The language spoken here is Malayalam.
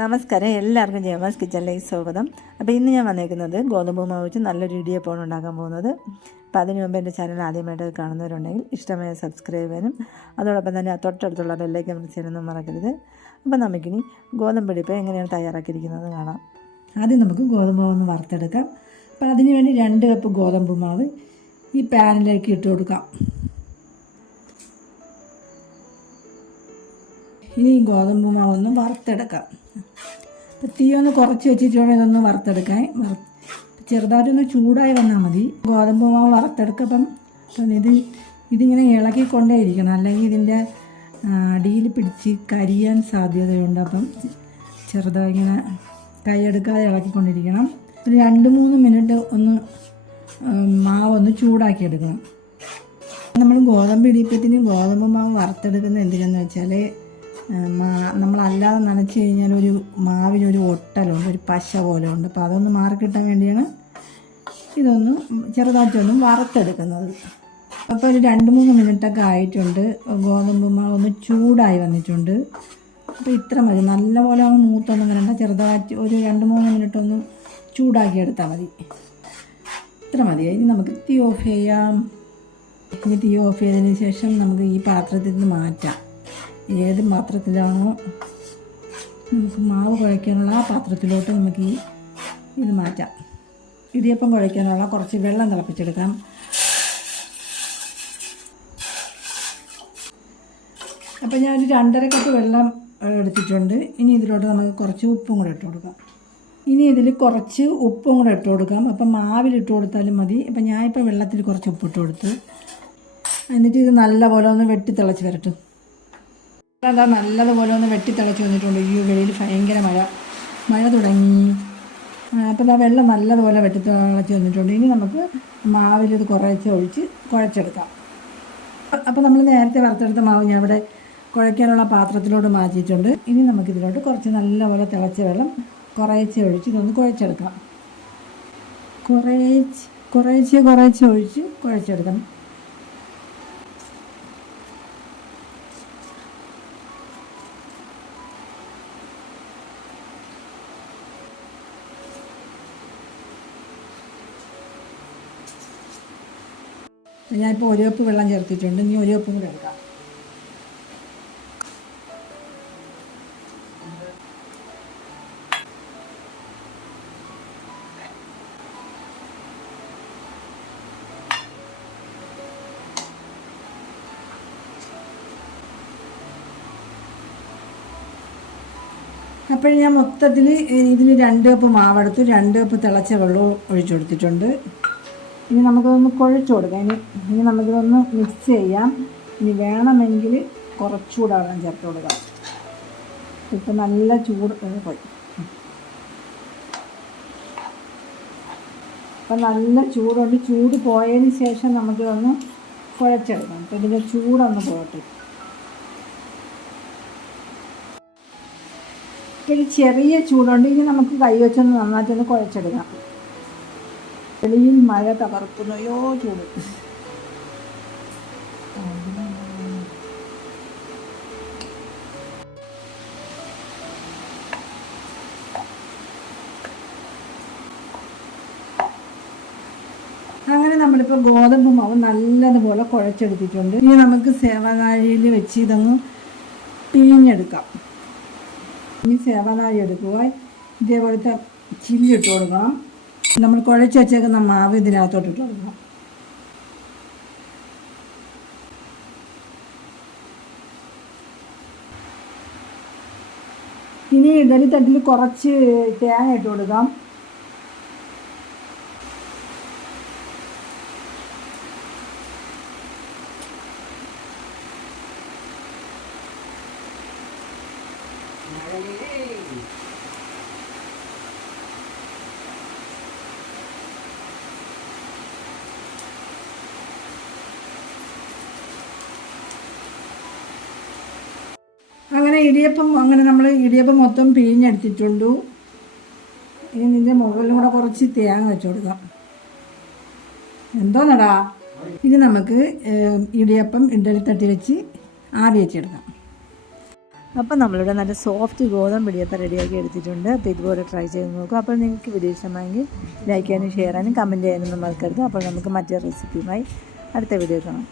നമസ്കാരം. എല്ലാവർക്കും ജയമാസ് കിച്ചണിലേക്ക് സ്വാഗതം. അപ്പോൾ ഇന്ന് ഞാൻ വന്നേക്കുന്നത് ഗോതമ്പ് മാവ് വെച്ച് നല്ലൊരു ഇടിയപ്പമാണ് ഉണ്ടാക്കാൻ പോകുന്നത്. അപ്പോൾ അതിന് മുമ്പ് എന്റെ ചാനൽ ആദ്യമായിട്ട് കാണുന്നവരുണ്ടെങ്കിൽ ഇഷ്ടമായ സബ്സ്ക്രൈബ് ചെയ്യാനും അതോടൊപ്പം തന്നെ ആ തൊട്ടടുത്തുള്ള ബെല്ലേക്ക് നമ്മൾ ചെയ്യാനൊന്നും മറക്കരുത്. അപ്പോൾ നമുക്കിനി ഗോതമ്പ് ഇടിയപ്പം എങ്ങനെയാണ് തയ്യാറാക്കിയിരിക്കുന്നത് കാണാം. ആദ്യം നമുക്ക് ഗോതമ്പ് മാവ് ഒന്ന് വറുത്തെടുക്കാം. അപ്പോൾ അതിന് വേണ്ടി രണ്ട് കപ്പ് ഗോതമ്പ് മാവ് ഈ പാനിലേക്ക് ഇട്ട് കൊടുക്കാം. ഇനി ഗോതമ്പ് മാവ് ഒന്ന് വറുത്തെടുക്കാം. തീ ഒന്ന് കുറച്ച് വെച്ചിട്ട് വേണം ഇതൊന്ന് വറുത്തെടുക്കാൻ. വറു ചെറുതായിട്ടൊന്ന് ചൂടായി വന്നാൽ മതി. ഗോതമ്പ് മാവ് വറുത്തെടുക്കാം അപ്പം അപ്പം ഇത് ഇതിങ്ങനെ ഇളക്കിക്കൊണ്ടേ ഇരിക്കണം അല്ലെങ്കിൽ ഇതിന്റെ അടിയിൽ പിടിച്ച് കരിയാൻ സാധ്യതയുണ്ട്. അപ്പം ചെറുതായി ഇങ്ങനെ കൈയെടുക്കാതെ ഇളക്കിക്കൊണ്ടിരിക്കണം ഒരു രണ്ട് മൂന്ന് മിനിറ്റ് ഒന്ന് മാവ് ഒന്ന് ചൂടാക്കി എടുക്കണം. നമ്മൾ ഗോതമ്പ് ഇടിയപ്പത്തിന് ഗോതമ്പ് മാവ് വറുത്തെടുക്കുന്നത് എന്തിനാന്ന് വെച്ചാൽ നമ്മളല്ലാതെ നനച്ച് കഴിഞ്ഞാൽ ഒരു മാവിനൊരു ഒട്ടലുണ്ട് ഒരു പശ പോലെ ഉണ്ട് അപ്പോൾ അതൊന്ന് മാറിക്കിട്ടാൻ വേണ്ടിയാണ് ഇതൊന്ന് ചെറുതായിട്ടൊന്നും വറുത്തെടുക്കുന്നത്. അപ്പോൾ ഒരു രണ്ട് മൂന്ന് മിനിറ്റൊക്കെ ആയിട്ടുണ്ട്. ഗോതമ്പ് മാവ് ഒന്ന് ചൂടായി വന്നിട്ടുണ്ട്. അപ്പോൾ ഇത്ര മതി. നല്ലപോലെ ഒന്ന് മൂത്തൊന്നും വരണ്ട. ചെറുതായിട്ട് ഒരു രണ്ട് മൂന്ന് മിനിറ്റ് ഒന്ന് ചൂടാക്കി എടുത്താൽ മതി. ഇത്ര മതി. ഇനി നമുക്ക് തീ ഓഫ് ചെയ്യാം. ഇനി തീ ഓഫ് ചെയ്തതിന് ശേഷം നമുക്ക് ഈ പാത്രത്തിൽ നിന്ന് മാറ്റാം. ഏത് പാത്രത്തിലാണോ നമുക്ക് മാവ് കുഴയ്ക്കാനുള്ള ആ പാത്രത്തിലോട്ട് നമുക്ക് ഈ ഇത് മാറ്റാം. ഇടിയപ്പം കുഴയ്ക്കാനുള്ള കുറച്ച് വെള്ളം തിളപ്പിച്ചെടുക്കാം. അപ്പോൾ ഒരു രണ്ടര കപ്പ് വെള്ളം എടുത്തിട്ടുണ്ട്. ഇനി ഇതിലോട്ട് നമുക്ക് കുറച്ച് ഉപ്പും കൂടെ ഇട്ട് കൊടുക്കാം. ഇനി ഇതിൽ കുറച്ച് ഉപ്പും കൂടെ ഇട്ട് കൊടുക്കാം. അപ്പം മാവിൽ ഇട്ട് കൊടുത്താലും മതി. അപ്പം ഞാനിപ്പോൾ വെള്ളത്തിൽ കുറച്ച് ഉപ്പിട്ട് കൊടുത്ത്. എന്നിട്ട് ഇത് നല്ലപോലെ ഒന്ന് വെട്ടി തിളച്ച് വരട്ടും. അതാ നല്ലതുപോലെ ഒന്ന് വെട്ടി തിളച്ച് വന്നിട്ടുണ്ട്. ഈ വെളിയിൽ ഭയങ്കര മഴ. മഴ തുടങ്ങി. അപ്പോൾ ആ വെള്ളം നല്ലതുപോലെ വെട്ടി തിളച്ച് വന്നിട്ടുണ്ട്. ഇനി നമുക്ക് മാവിൽ ഇത് കുറേശ്ശെ ഒഴിച്ച് കുഴച്ചെടുക്കാം. അപ്പോൾ നമ്മൾ നേരത്തെ വറുത്തെടുത്ത മാവ് ഞാൻ അവിടെ കുഴയ്ക്കാനുള്ള പാത്രത്തിലോട്ട് മാറ്റിയിട്ടുണ്ട്. ഇനി നമുക്കിതിലോട്ട് കുറച്ച് നല്ലപോലെ തിളച്ച വെള്ളം കുറേച്ചെ ഒഴിച്ച് ഇതൊന്ന് കുഴച്ചെടുക്കാം. കുറേ കുറേശ്ശെ കുറേശ്ശെ ഒഴിച്ച് കുഴച്ചെടുക്കണം ഞാനിപ്പോൾ ഒരു കപ്പ് വെള്ളം ചേർത്തിട്ടുണ്ട്. ഇനി ഒരു കപ്പും കൂടെ എടുക്കാം. അപ്പോഴും ഞാൻ മൊത്തത്തിൽ ഇതിന് രണ്ട് കപ്പ് മാവെടുത്തു. രണ്ട് കപ്പ് തിളച്ച വെള്ളവും ഒഴിച്ചു കൊടുത്തിട്ടുണ്ട്. ഇനി നമുക്കതൊന്ന് കുഴച്ച് കൊടുക്കാം. ഇനി ഇനി നമുക്കിതൊന്ന് മിക്സ് ചെയ്യാം. ഇനി വേണമെങ്കിൽ കുറച്ചുകൂടെ വെള്ളം ചേർത്ത് കൊടുക്കാം. ഇപ്പം നല്ല ചൂട് പോയി. അപ്പം നല്ല ചൂടുണ്ട്. ചൂട് പോയതിന് ശേഷം നമുക്കിതൊന്ന് കുഴച്ചെടുക്കാം. അപ്പം ഇതിന്റെ ചൂടൊന്ന് പോകട്ടെ. ഒരു ചെറിയ ചൂടുണ്ട്. ഇനി നമുക്ക് കൈ വെച്ചൊന്ന് നന്നായിട്ടൊന്ന് കുഴച്ചെടുക്കാം. വെളിയിൽ മഴ തകർക്കുന്നയോ ചൂട്. അങ്ങനെ നമ്മളിപ്പോൾ ഗോതമ്പ് മാവ് നല്ലതുപോലെ കുഴച്ചെടുത്തിട്ടുണ്ട്. ഇനി നമുക്ക് സേവനാഴിയിൽ വെച്ച് ഇതങ്ങ് പിഴിഞ്ഞെടുക്കാം. ഇനി സേവനാഴി എടുക്കുക ഇതേപോലത്തെ ചില്ലിട്ട് കൊടുക്കണം. നമ്മൾ കുഴച്ച് വെച്ചേക്കുന്ന മാവ് ഇതിനകത്തോട്ട് ഇട്ട് കൊടുക്കണം ഇനി ഇഡലി തട്ടിൽ കുറച്ച് തേങ്ങ ഇട്ട് കൊടുക്കാം. അങ്ങനെ ഇടിയപ്പം അങ്ങനെ നമ്മൾ ഇടിയപ്പം മൊത്തം പിഴിഞ്ഞെടുത്തിട്ടുണ്ട്. ഇനി നിന്റെ മുകളിലും കൂടെ കുറച്ച് തേങ്ങ വെച്ചു കൊടുക്കാം. എന്തോന്നടാ? ഇനി നമുക്ക് ഇടിയപ്പം ഇഡലി തട്ടി വെച്ച് ആവി വെച്ചെടുക്കാം അപ്പം നമ്മളിവിടെ നല്ല സോഫ്റ്റ് ഗോതമ്പ് ഇടിയപ്പം റെഡിയാക്കി എടുത്തിട്ടുണ്ട്. അപ്പോൾ ഇതുപോലെ ട്രൈ ചെയ്ത് നോക്കും. അപ്പോൾ നിങ്ങൾക്ക് വീഡിയോ ഇഷ്ടമായെങ്കിൽ ലൈക്ക് ചെയ്യാനും ഷെയർ ചെയ്യാനും കമന്റ് ചെയ്യാനും മറക്കരുത്. അപ്പോൾ നമുക്ക് മറ്റേ റെസിപ്പിയുമായി അടുത്ത വീഡിയോ കാണാം.